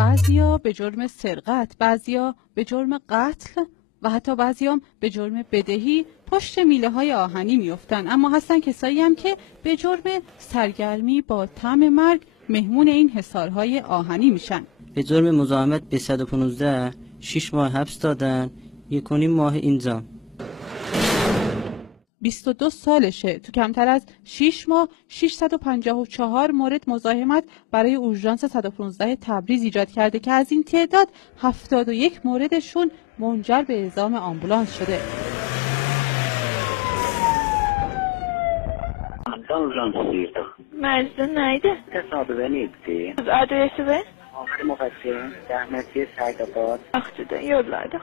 بعضیا به جرم سرقت، بعضیا به جرم قتل و حتی بعضیام به جرم بدهی پشت میله های آهنی میافتن. اما هستن کسایی هم که به جرم سرگرمی با طعم مرگ مهمون این حصارهای آهنی میشن. به جرم مزاحمت به 115 6 ماه حبس دادن، 1.5 ماه اینجا. 22 سالشه. تو کمتر از 6 ماه 654 مورد مزاحمت برای اورژانس 115 تبریز ایجاد کرده که از این تعداد 71 موردشون منجر به اعزام آمبولانس شده. مجدون نایده تصادفه نیستی؟ از آدرسی به؟ آخر مفصل دهمتی سعیدآباد اخشده یادلاده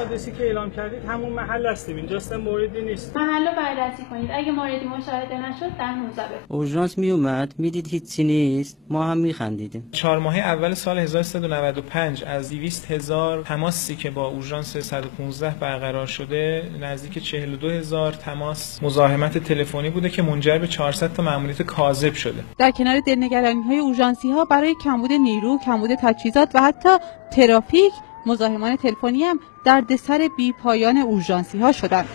آدرسی که اعلام کردید همون محل هستیم، اینجاست، موردی نیست. محل رو بررسی کنید، اگه موردی مشاهده نشد در موزه. اورژانس می اومد میدید هیچی نیست، ما هم میخندیدیم. 4 ماهه اول سال 1395 از 200,000 تماسی که با اورژانس 115 برقرار شده، نزدیک 42,000 تماس مزاحمت تلفنی بوده که منجر به 400 تا مأموریت کاذب شده. در کنار دلنگرانی‌های اورژانسی‌ها برای کمبود نیرو، کمبود تجهیزات و حتی ترافیک، مزاحمان تلفنی هم دردسر بی پایان اورژانسی‌ها شدند.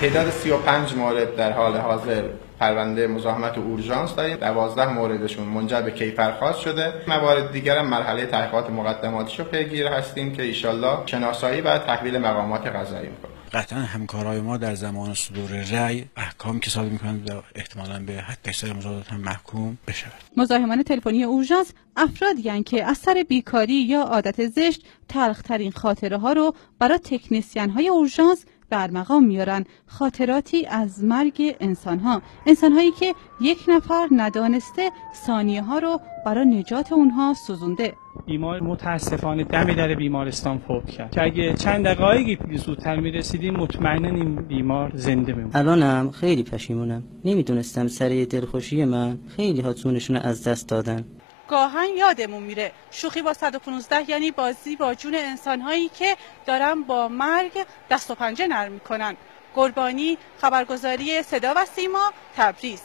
تعداد 35 مورد در حال حاضر پرونده مزاحمت اورژانس داریم، 12 موردشون منجر به کیفرخواست شده. موارد دیگر هم مرحله تحقیقات مقدماتیش رو پیگیر هستیم که ان شاءالله شناسایی و تحویل مقامات قضایی می‌کنیم. قطعا همکارای ما در زمان صدور رأی احکام که صادر می‌کنند احتمالاً به حد اکثر مجازات هم محکوم بشود. مزاحمان تلفنی اورژانس افرادی هستند که از سر بیکاری یا عادت زشت تلخ‌ترین خاطره ها رو برای تکنسین های اورژانس بر مقام میارن. خاطراتی از مرگ انسانهایی که یک نفر ندانسته ثانیه ها رو برای نجات اونها سوزونده. بیمار متاسفانه دم در بیمارستان فوت کرد که اگه چند دقایقی زودتر میرسیدیم مطمئنا این بیمار زنده میموند. الانم خیلی پشیمونم، نمیدونستم سر دلخوشی من خیلی ها جونشون از دست دادن. گاهن یادمون میره شوخی با 115 یعنی بازی با جون انسانهایی که دارن با مرگ دست و پنجه نرم میکنن. قربانی، خبرگزاری صدا و سیما، تبریز.